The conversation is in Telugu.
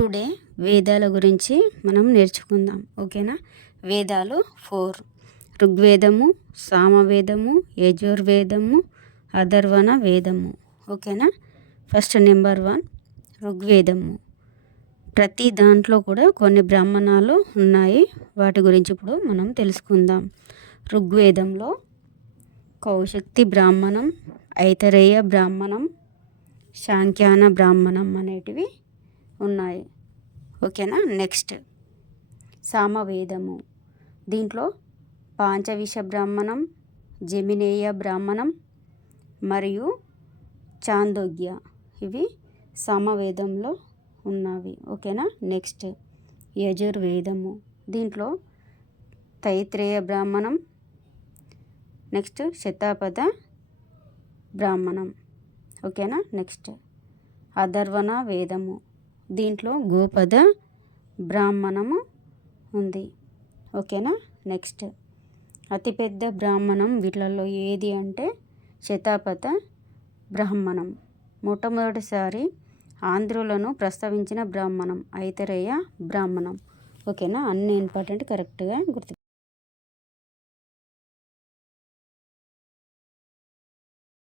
టుడే వేదాల గురించి మనం నేర్చుకుందాం. ఓకేనా? వేదాలు 4: ఋగ్వేదము, సామవేదము, యజుర్వేదము, అథర్వణ వేదము. ఓకేనా? First number 1 ఋగ్వేదము. ప్రతి దాంట్లో కూడా కొన్ని బ్రాహ్మణాలు ఉన్నాయి. వాటి గురించి ఇప్పుడు మనం తెలుసుకుందాం. ఋగ్వేదంలో కౌశక్తి బ్రాహ్మణం, ఐతరేయ బ్రాహ్మణం, శాంఖ్యాన బ్రాహ్మణం అనేటివి ఉన్నాయి. ఓకేనా? నెక్స్ట్ సామవేదము. దీంట్లో పాంచవిష బ్రాహ్మణం, జమినేయ బ్రాహ్మణం మరియు చాందోగ్య ఇవి సామవేదంలో ఉన్నవి. ఓకేనా? నెక్స్ట్ యజుర్వేదము. దీంట్లో తైత్రేయ బ్రాహ్మణం, నెక్స్ట్ శతాపథ బ్రాహ్మణం. ఓకేనా? నెక్స్ట్ అథర్వణ వేదము. దీంట్లో గోపద బ్రాహ్మణము ఉంది. ఓకేనా? నెక్స్ట్ అతిపెద్ద బ్రాహ్మణం వీటిలలో ఏది అంటే శతాపథ బ్రాహ్మణం. మొట్టమొదటిసారి ఆంధ్రులను ప్రస్తావించిన బ్రాహ్మణం ఐతరేయ బ్రాహ్మణం. ఓకేనా? అన్ని ఇంపార్టెంట్ కరెక్ట్గా గుర్తు.